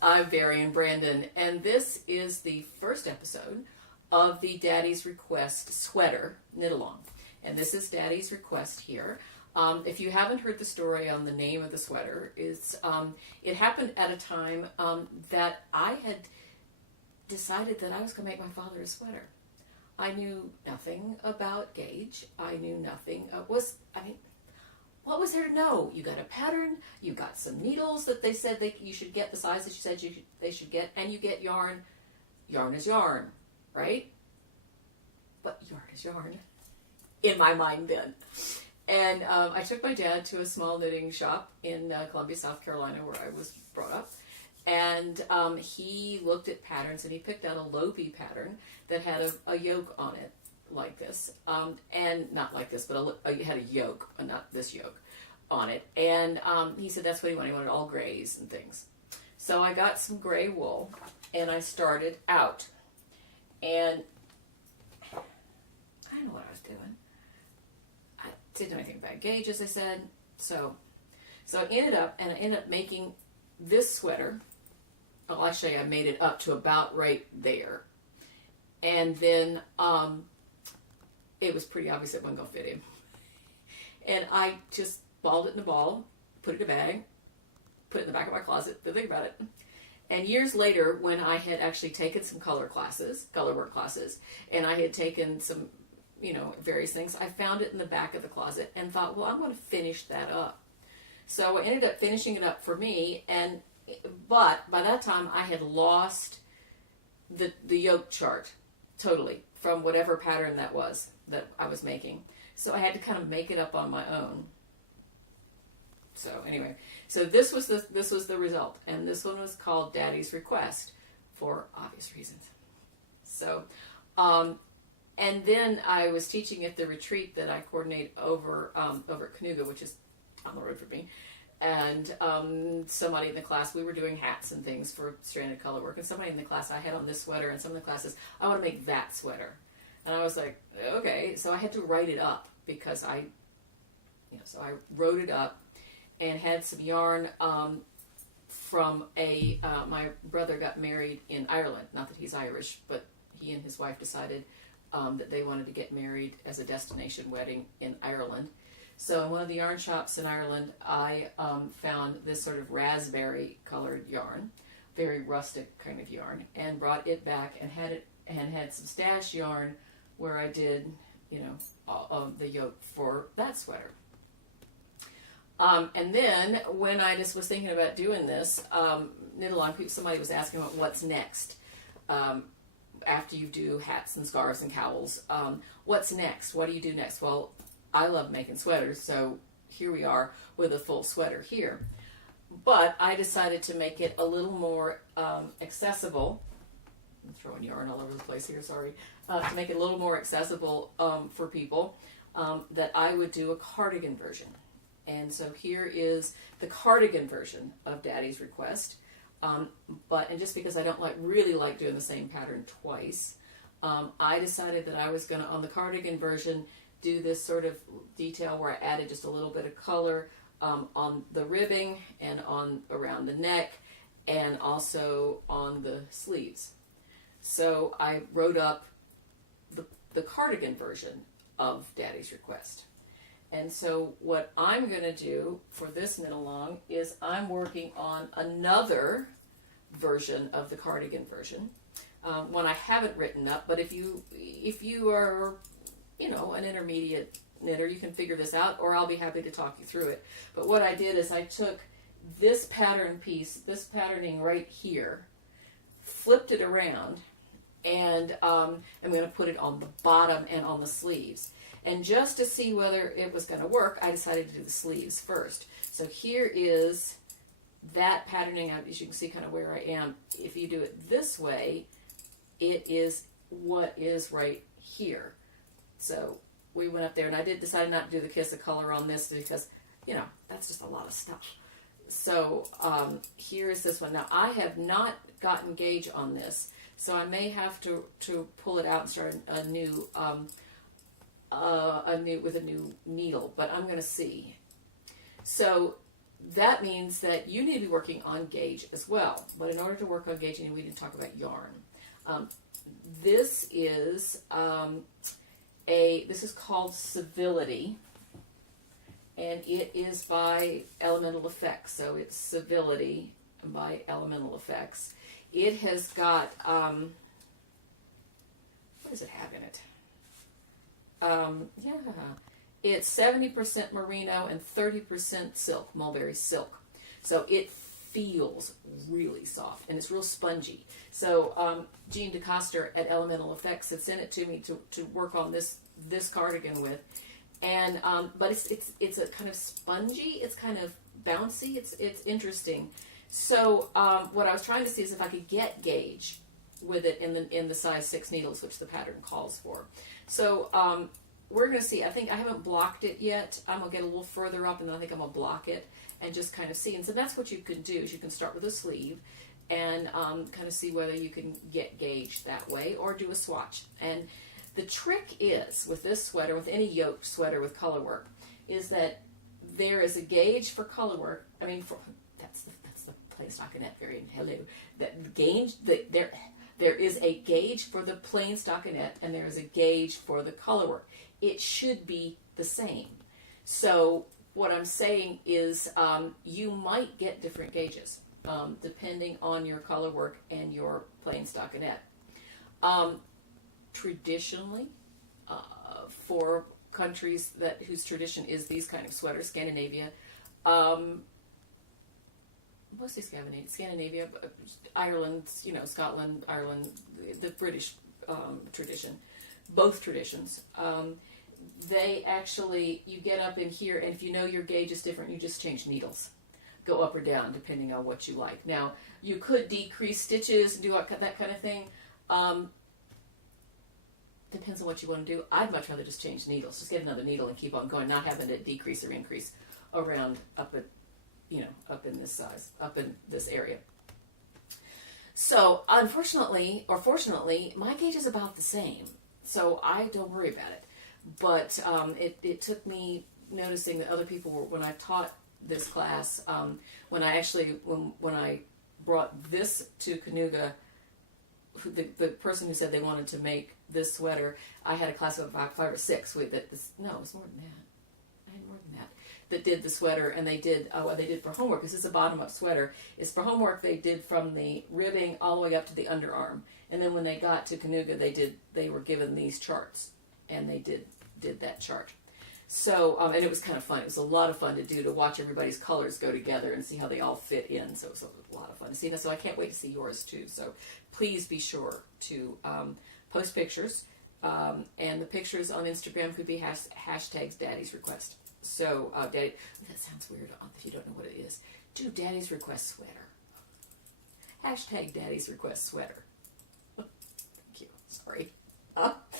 I'm Varian Brandon, and this is the first episode of the Daddy's Request Sweater Knit-Along. And this is Daddy's Request here. If you haven't heard the story on the name of the sweater, it happened at a time that I had decided that I was going to make my father a sweater. I knew nothing about gauge. I knew nothing. What was there to know? You got a pattern, you got some needles that they said you should get, the size that you said they should get, and you get yarn. Yarn is yarn, right? But yarn is yarn, in my mind then. And I took my dad to a small knitting shop in Columbia, South Carolina, where I was brought up. And he looked at patterns, and he picked out a Lopi pattern that had a yoke on it, like this. And not like this, but it had a yoke, not this yoke, on it. And he said that's what he wanted. He wanted all grays and things. So I got some gray wool, and I started out. And I don't know what I was doing. I didn't know anything about gauge, as I said. So I ended up making this sweater. Well, actually, I made it up to about right there. And then it was pretty obvious it wasn't going to fit him. And I just balled it in a ball, put it in a bag, put it in the back of my closet, didn't think about it. And years later, when I had actually taken some color work classes, and I had taken some, various things, I found it in the back of the closet and thought, well, I'm going to finish that up. So I ended up finishing it up for me, but by that time I had lost the yoke chart totally from whatever pattern that was that I was making. So I had to kind of make it up on my own. So anyway, so this was the result, and this one was called Daddy's Request for obvious reasons. So, and then I was teaching at the retreat that I coordinate over at Canoga, which is on the road from me. And somebody in the class, we were doing hats and things for stranded color work, and somebody in the class, I had on this sweater, and some of the classes, I want to make that sweater. And I was like, okay. So I had to write it up because so I wrote it up and had some yarn from my brother got married in Ireland. Not that he's Irish, but he and his wife decided that they wanted to get married as a destination wedding in Ireland. So in one of the yarn shops in Ireland, I found this sort of raspberry colored yarn, very rustic kind of yarn, and brought it back and had some stash yarn where I did, the yoke for that sweater. And then when I just was thinking about doing this, knit-along, somebody was asking about what's next after you do hats and scarves and cowls. What's next? What do you do next? Well, I love making sweaters, so here we are with a full sweater here. But I decided to make it a little more accessible. I'm throwing yarn all over the place here, sorry. To make it a little more accessible for people, that I would do a cardigan version. And so here is the cardigan version of Daddy's Request. And just because I don't really like doing the same pattern twice, I decided that I was going to, on the cardigan version, do this sort of detail where I added just a little bit of color on the ribbing and around the neck and also on the sleeves. So I wrote up the cardigan version of Daddy's Request. And so what I'm going to do for this knit-along is I'm working on another version of the cardigan version, one I haven't written up, but if you are an intermediate knitter, you can figure this out, or I'll be happy to talk you through it. But what I did is I took this pattern piece, this patterning right here, flipped it around, and I'm going to put it on the bottom and on the sleeves. And just to see whether it was going to work, I decided to do the sleeves first. So here is that patterning, as you can see kind of where I am. If you do it this way, it is what is right here. So we went up there, and I decided not to do the kiss of color on this because, that's just a lot of stuff. So here is this one. Now, I have not gotten gauge on this, so I may have to pull it out and start a new with a new needle, but I'm going to see. So that means that you need to be working on gauge as well. But in order to work on gauge, we need to talk about yarn. This is this is called Civility, and it is by Elemental Effects. So it's Civility by Elemental Effects. It has got what does it have in it? It's 70% merino and 30% silk, mulberry silk. So it feels really soft, and it's real spongy. So Jean DeCoster at Elemental Effects had sent it to me to work on this cardigan with, and but it's a kind of spongy, it's kind of bouncy, it's interesting. So what I was trying to see is if I could get gauge with it in the size 6 needles, which the pattern calls for. So we're going to see. I think I haven't blocked it yet. I'm going to get a little further up, and then I think I'm going to block it and just kind of see. And so that's what you can do, is you can start with a sleeve and kind of see whether you can get gauge that way, or do a swatch. And the trick is, with this sweater, with any yoke sweater with color work, is that there is a gauge for color work. I mean, that's the plain stockinette variant. Hello. That gauge, there is a gauge for the plain stockinette, and there is a gauge for the color work. It should be the same. So what I'm saying is you might get different gauges depending on your color work and your plain stockinette. Traditionally, for countries whose tradition is these kind of sweaters, Scandinavia, mostly Scandinavia, Ireland, Scotland, Ireland, the British tradition, both traditions. They actually, you get up in here, and if you know your gauge is different, you just change needles. Go up or down, depending on what you like. Now, you could decrease stitches and do that kind of thing. Depends on what you want to do. I'd much rather just change needles. Just get another needle and keep on going, not having to decrease or increase around up in this size, up in this area. So, unfortunately, or fortunately, my gauge is about the same. So I don't worry about it. But it took me noticing that other people were, when I taught this class, when I brought this to Kanuga, the person who said they wanted to make this sweater, I had a class of about 5 or 6 it was more than that. I had more than that did the sweater, and they did what they did for homework. This is a bottom-up sweater. It's for homework. They did from the ribbing all the way up to the underarm, and then when they got to Kanuga, they were given these charts, and they did that chart. So and it was kind of fun. It was a lot of fun to do, to watch everybody's colors go together and see how they all fit in. So it was a lot of fun to see. So I can't wait to see yours too. So please be sure to post pictures, and the pictures on Instagram could be hashtags Daddy's Request. So, Daddy, that sounds weird if you don't know what it is. Do Daddy's Request Sweater. Hashtag Daddy's Request Sweater. Thank you. Sorry.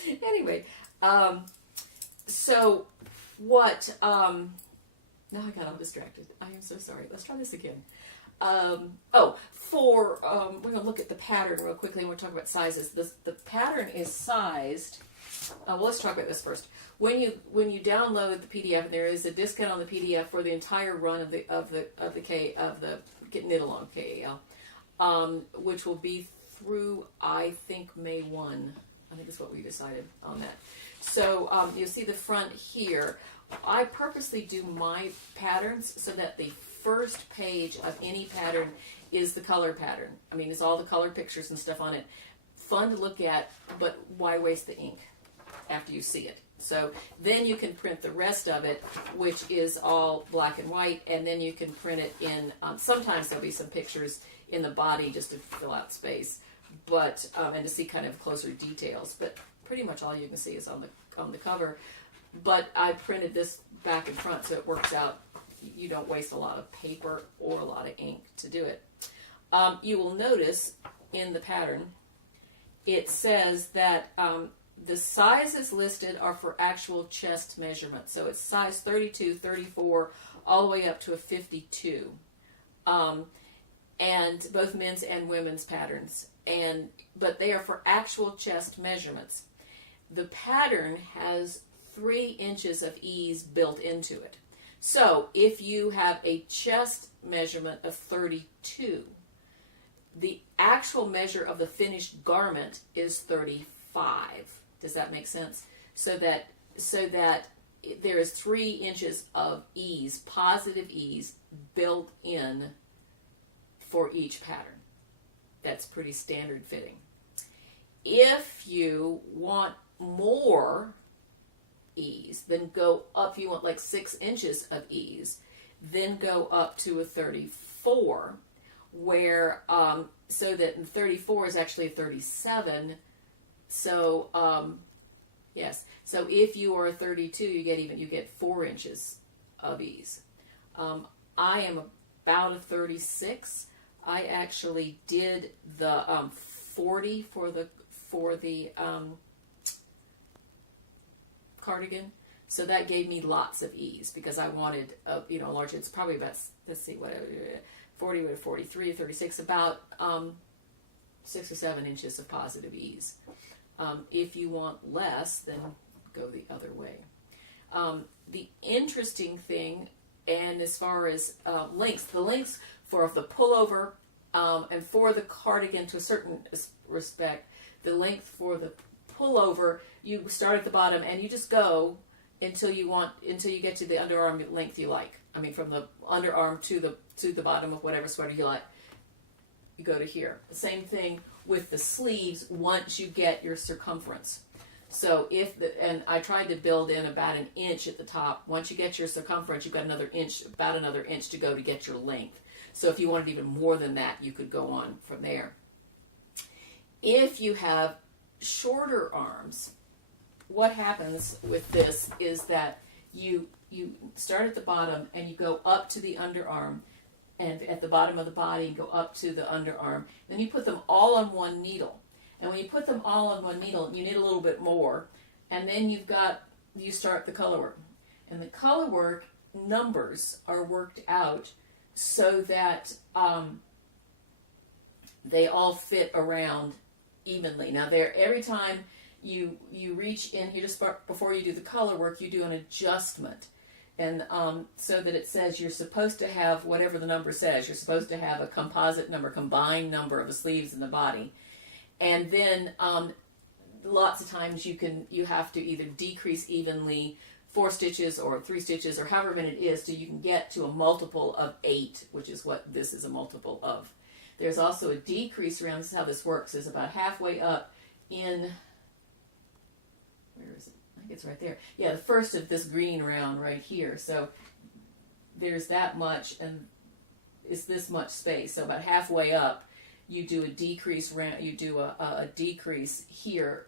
Anyway, so what, now I got all distracted. I am so sorry. Let's try this again. We're going to look at the pattern real quickly, and we'll talk about sizes. The pattern is sized. Well, let's talk about this first. When you download the PDF, there is a discount on the PDF for the entire run of the Knit Along KAL, which will be through, I think, May 1. I think that's what we decided on that. So you'll see the front here. I purposely do my patterns so that the first page of any pattern is the color pattern. I mean, it's all the color pictures and stuff on it. Fun to look at, but why waste the ink after you see it? So then you can print the rest of it, which is all black and white, and then you can print it in, sometimes there'll be some pictures in the body just to fill out space, but and to see kind of closer details, but pretty much all you can see is on the cover. But I printed this back and front, so it works out. You don't waste a lot of paper or a lot of ink to do it. You will notice in the pattern, it says that the sizes listed are for actual chest measurement. So it's size 32, 34, all the way up to a 52. And both men's and women's patterns. But they are for actual chest measurements. The pattern has 3 inches of ease built into it. So if you have a chest measurement of 32, the actual measure of the finished garment is 35. Does that make sense? So that there is 3 inches of ease, positive ease, built in for each pattern. That's pretty standard fitting. If you want more ease, then go up. If you want like 6 inches of ease, then go up to a 34, where so that 34 is actually a 37. So yes, so if you are a 32, you get 4 inches of ease. I am about a 36. I actually did the 40 for the cardigan, so that gave me lots of ease because I wanted large. It's probably about, let's see, what 40 to 43 or 36, about 6 or 7 inches of positive ease. If you want less, then go the other way. The interesting thing, and as far as lengths, the lengths for the pullover and for the cardigan, to a certain respect, the length for the pullover, you start at the bottom and you just go until you get to the underarm length you like. I mean, from the underarm to the bottom of whatever sweater you like, you go to here. The same thing with the sleeves once you get your circumference. So and I tried to build in about an inch at the top. Once you get your circumference, you've got about another inch to go to get your length. So if you wanted even more than that, you could go on from there. If you have shorter arms, what happens with this is that you start at the bottom and you go up to the underarm, and at the bottom of the body and go up to the underarm. Then you put them all on one needle. And when you put them all on one needle, you need a little bit more. And then you start the color work. And the color work numbers are worked out so that they all fit around evenly. Now every time you reach in here, just before you do the color work, you do an adjustment. And so that it says you're supposed to have whatever the number says. You're supposed to have a composite number, combined number of the sleeves and the body. And then lots of times you have to either decrease evenly 4 stitches or 3 stitches or however many it is, so you can get to a multiple of 8, which is what this is a multiple of. There's also a decrease around. This is how this works. Is about halfway up in, where is it? I think it's right there. Yeah, the first of this green round right here. So there's that much, and it's this much space. So about halfway up, you do a decrease round. You do a decrease here,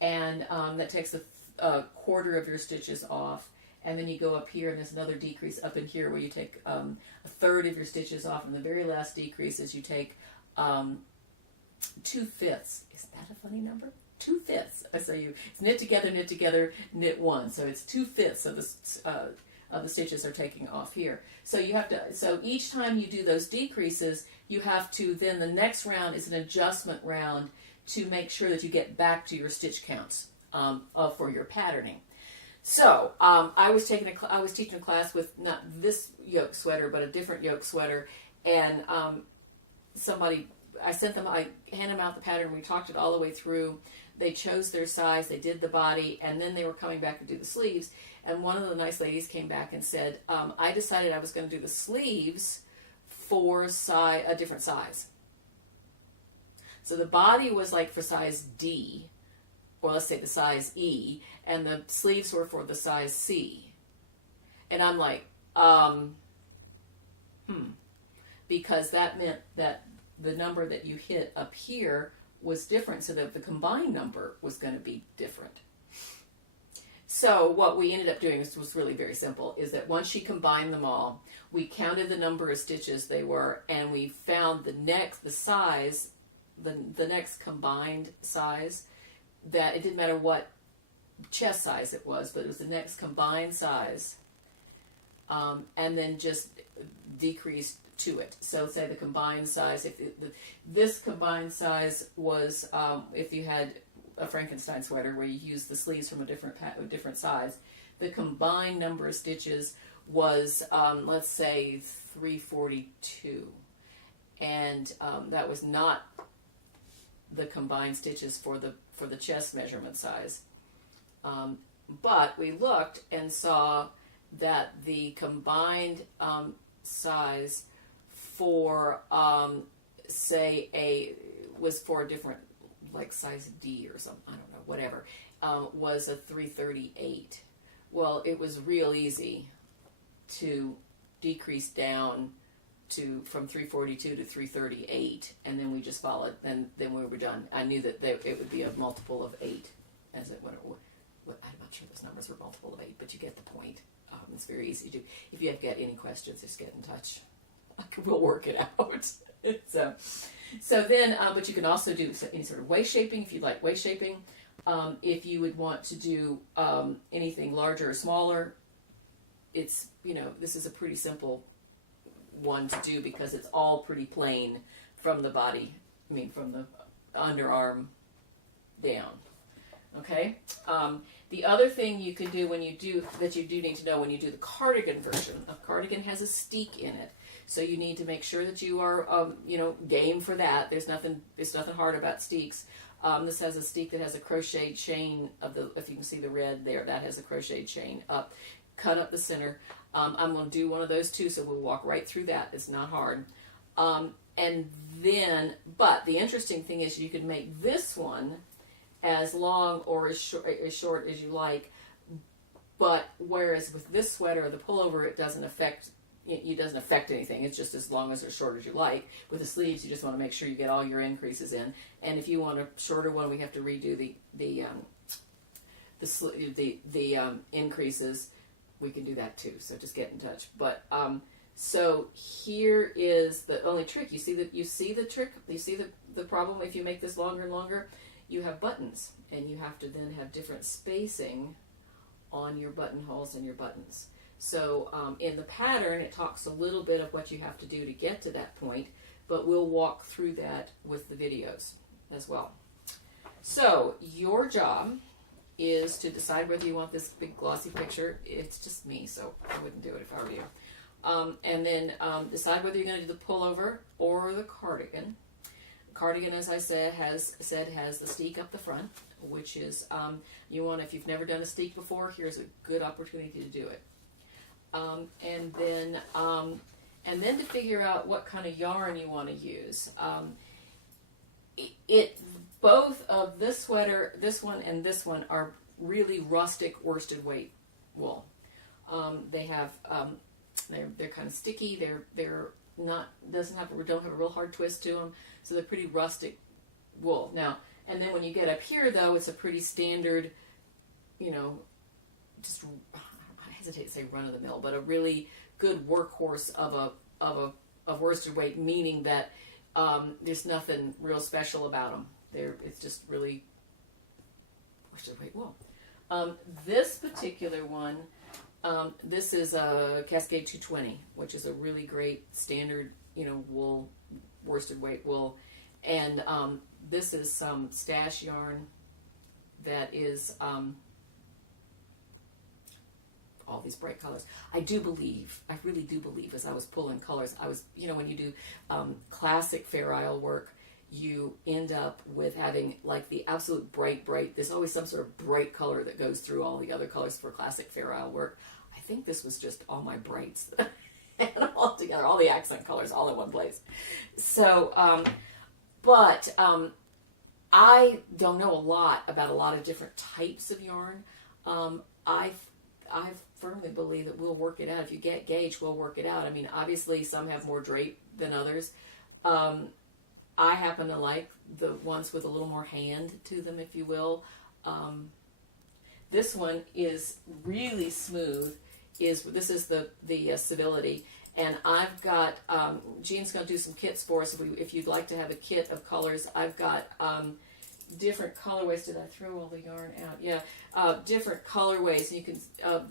and that takes a quarter of your stitches off. And then you go up here, and there's another decrease up in here where you take a third of your stitches off. And the very last decrease is you take 2/5. Isn't that a funny number? 2/5. So you knit together, knit one. So it's 2/5 of the stitches are taking off here. So you have to. So each time you do those decreases, you have to. Then the next round is an adjustment round to make sure that you get back to your stitch counts for your patterning. So I was teaching a class with not this yoke sweater, but a different yoke sweater, and I handed them out the pattern. We talked it all the way through. They chose their size, they did the body, and then they were coming back to do the sleeves. And one of the nice ladies came back and said, I decided I was going to do the sleeves for a different size. So the body was like for size D, or let's say the size E, and the sleeves were for the size C. And I'm like, because that meant that the number that you hit up here was different, so that the combined number was going to be different. So what we ended up doing was really very simple, is that once she combined them all, we counted the number of stitches they were, and we found the next combined size, that it didn't matter what chest size it was, but it was the next combined size, and then just decreased to it. So say the combined size, this combined size was, if you had a Frankenstein sweater where you use the sleeves from a different size, the combined number of stitches was, let's say, 342. And that was not the combined stitches for the chest measurement size. But we looked and saw that the combined size for, say, was for a different, like size D or something, I don't know, whatever, was a 338. Well, it was real easy to decrease down from 342 to 338, and then we just followed. Then we were done. I knew that it would be a multiple of 8, as it went. I'm not sure those numbers were multiple of 8, but you get the point. It's very easy to do. If you have got any questions, just get in touch. We'll work it out. So then, but you can also do any sort of waist shaping if you'd like waist shaping. If you would want to do anything larger or smaller, it's, this is a pretty simple one to do because it's all pretty plain from the body, from the underarm down. Okay? The other thing you can do that you do need to know when you do the cardigan version, a cardigan has a steek in it. So you need to make sure that you are, game for that. There's nothing hard about steeks. This has a steek that has a crocheted chain if you can see the red there, that has a crocheted chain up. Cut up the center. I'm going to do one of those too, so we'll walk right through that. It's not hard. And then, but the interesting thing is you can make this one as long or as short as you like, but whereas with this sweater, the pullover, it doesn't affect anything. It's just as long as or short as you like. With the sleeves, you just want to make sure you get all your increases in. And if you want a shorter one, we have to redo the increases. We can do that too. So just get in touch. But so here is the only trick. You see the trick. You see the problem. If you make this longer and longer, you have buttons, and you have to then have different spacing on your buttonholes and your buttons. So in the pattern, it talks a little bit of what you have to do to get to that point, but we'll walk through that with the videos as well. So your job is to decide whether you want this big glossy picture. It's just me, so I wouldn't do it if I were you. And then decide whether you're going to do the pullover or the cardigan. Cardigan, as I said, has the steek up the front, which is if you've never done a steek before, here's a good opportunity to do it. And then to figure out what kind of yarn you want to use. Both of this sweater, this one and this one, are really rustic worsted weight wool. They have they're kind of sticky. They're not don't have a real hard twist to them, so they're pretty rustic wool. Now, and then when you get up here, though, it's a pretty standard, just I hesitate to say run of the mill, but a really good workhorse of worsted weight, meaning that there's nothing real special about them. It's just really worsted weight wool. This particular one, this is a Cascade 220, which is a really great standard, wool, worsted weight wool. And this is some stash yarn that is all these bright colors. I really do believe, as I was pulling colors, when you do classic Fair Isle work, you end up with having like the absolute bright, there's always some sort of bright color that goes through all the other colors for classic Fair Isle work. I think this was just all my brights and all together, all the accent colors all in one place. So, I don't know a lot about a lot of different types of yarn. I firmly believe that we'll work it out. If you get gauge, we'll work it out. I mean, obviously some have more drape than others. I happen to like the ones with a little more hand to them, if you will. This one is really smooth. This is the Civility, and I've got Jean's going to do some kits for us. If you'd like to have a kit of colors, I've got different colorways. Did I throw all the yarn out? Yeah, different colorways. You can.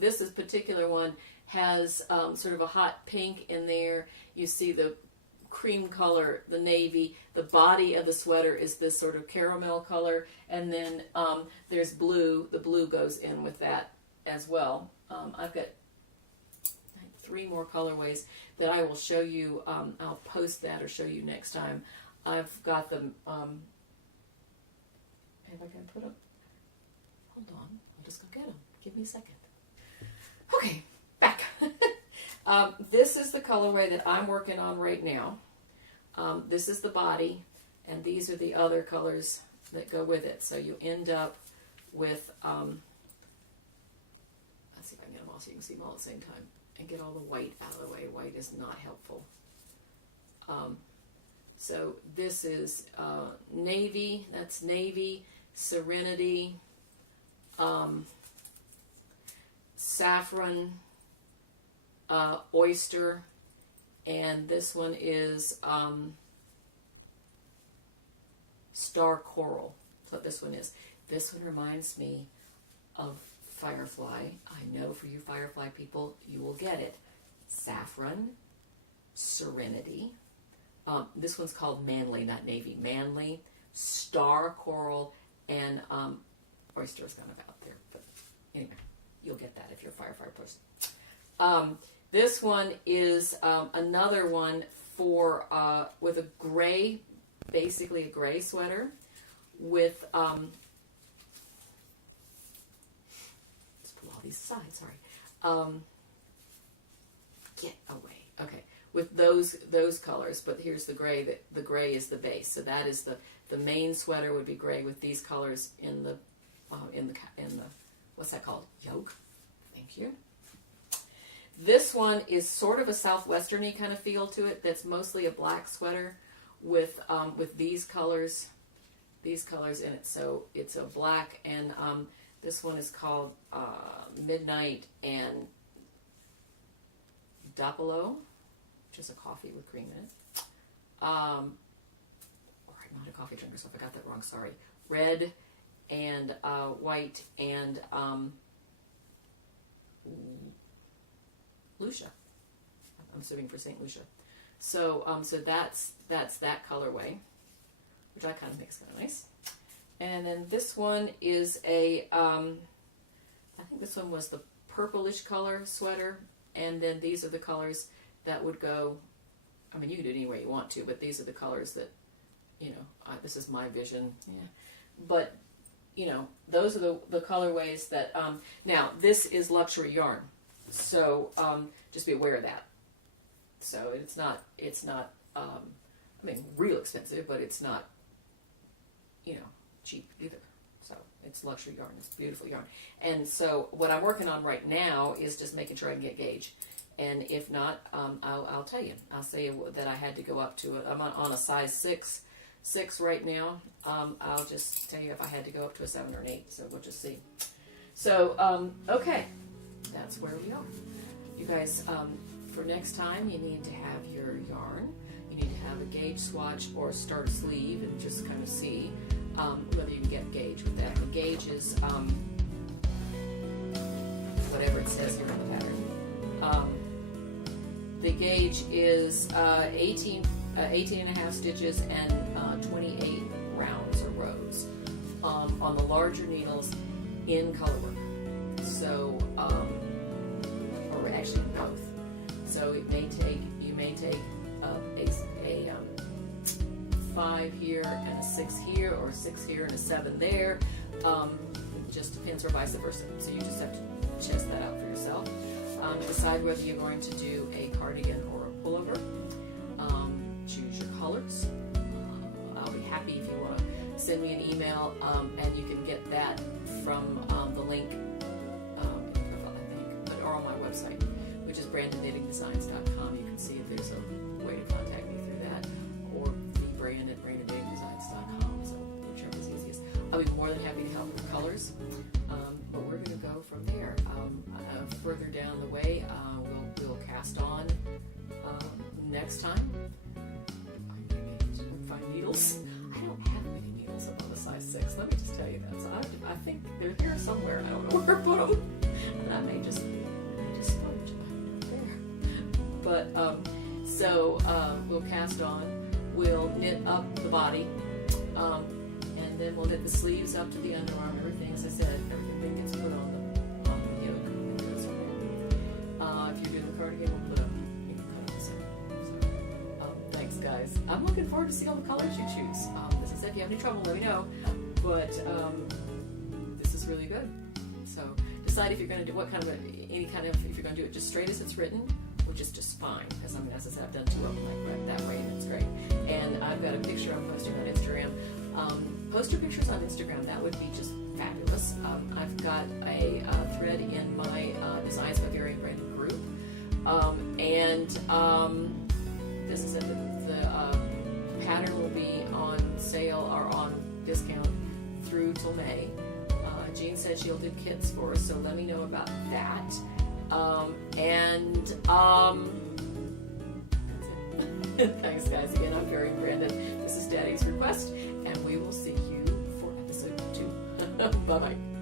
This particular one has sort of a hot pink in there. You see the cream color, the navy. The body of the sweater is this sort of caramel color, and then there's blue. The blue goes in with that as well. I've got, 3 more colorways that I will show you. I'll post that or show you next time. I've got them. Have I got to put them? Hold on. I'll just go get them. Give me a second. Okay, back. This is the colorway that I'm working on right now. This is the body, and these are the other colors that go with it. So you end up with, let's see if I can get them all so you can see them all at the same time, and get all the white out of the way. White is not helpful. So this is navy, that's navy, serenity, saffron, oyster, and this one is star coral. That's what this one is. This one reminds me of Firefly. I know for you Firefly people, you will get it. Saffron, serenity. This one's called manly, not navy. Manly, star coral, and oyster is kind of out there. But anyway, you'll get that if you're a Firefly person. This one is another one for with a gray, basically a gray sweater with let's pull all these aside. Sorry. Get away. Okay, with those colors. But here's the gray. The gray is the base. So that is the main sweater would be gray with these colors in the what's that called? Yoke. Thank you. This one is sort of a southwesterny kind of feel to it. That's mostly a black sweater with these colors in it. So it's a black, and this one is called Midnight and Dapolo, which is a coffee with cream in it. Or I'm not a coffee drinker, so if I got that wrong, sorry. Red and white and Lucia. I'm assuming for St. Lucia. So so that's that colorway, which I kind of makes kind of nice. And then this one is a I think this one was the purplish color sweater, and then these are the colors that would go. I mean, you can do it any way you want to, but these are the colors that, you know, this is my vision. Yeah, but you know, those are the colorways that. Now this is luxury yarn. So just be aware of that. So it's not I mean, real expensive, but it's not, you know, cheap either. So it's luxury yarn. It's beautiful yarn. And so what I'm working on right now is just making sure I can get gauge. And if not, I'll tell you. I'll say that I had to go up to it. I'm on a size 6 right now. I'll just tell you if I had to go up to a 7 or an 8. So we'll just see. So okay. That's where we are. You guys, for next time, you need to have your yarn. You need to have a gauge swatch or start a sleeve and just kind of see whether you can get gauge with that. The gauge is whatever it says here on the pattern. The gauge is 18 and a half stitches and 28 rounds or rows on the larger needles in color work. So, or actually both. So it may take, you may take a 5 here and a 6 here, or a 6 here and a 7 there. It just depends, or vice versa. So you just have to test that out for yourself. Decide whether you're going to do a cardigan or a pullover. Choose your colors. I'll be happy if you want to send me an email, and you can get that from the link or on my website, which is brandonknittingdesigns.com. You can see if there's a way to contact me through that, or brand@brandonknittingdesigns.com. So whichever is easiest. I'll be more than happy to help with colors, but we're going to go from there. Further down the way, we'll cast on next time. Find needles. I don't have many needles up on the size 6. Let me just tell you that. So I think they're here somewhere. I don't know where to put them. And I may just sponge them there. But so we'll cast on. We'll knit up the body, and then we'll knit the sleeves up to the underarm. Everything, as I said, everything gets put on the yoke. if you're doing the cardigan, we'll put up, you can cut up the same. So, thanks guys. I'm looking forward to seeing all the colors you choose. As I said, if you have any trouble, let me know. But this is really good. So decide if you're going to do what kind of if you're going to do it just straight as it's written, which is just fine. As I said, I've done 2 of them like that way, and it's great. And I've got a picture I'm posting on Instagram. Post your pictures on Instagram. That would be just fabulous. I've got a thread in my Designs by Varian branded group, this is it. The pattern will be on sale or on discount through till May. Jean said she'll do kits for us, so let me know about that. Thanks guys again. I'm Varian Brandon. This is Daddy's Request, and we will see you for episode 2. Bye bye.